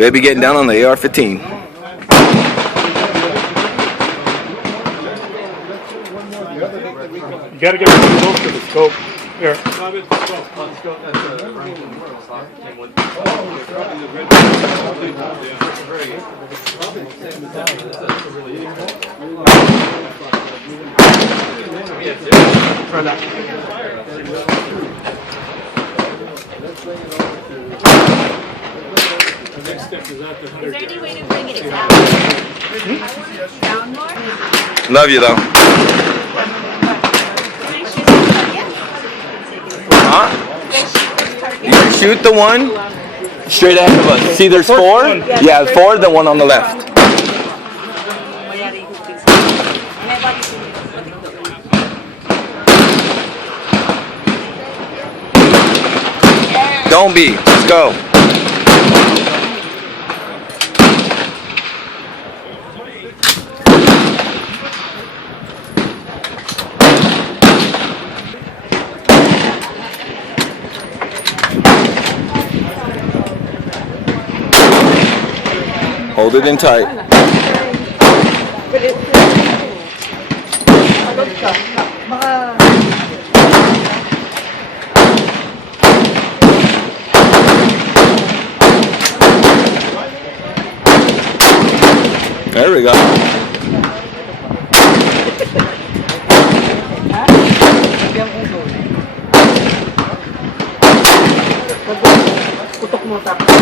Baby getting down on the AR-15. You gotta get really close to the scope. Here. Try that. Is there any way to bring it down? Down more? Love you though. Huh? You can shoot the one straight ahead of us. See, there's four? Yeah, four, the one on the left. Don't be. Let's go. Hold it in tight. There we go. Putok mo tapos.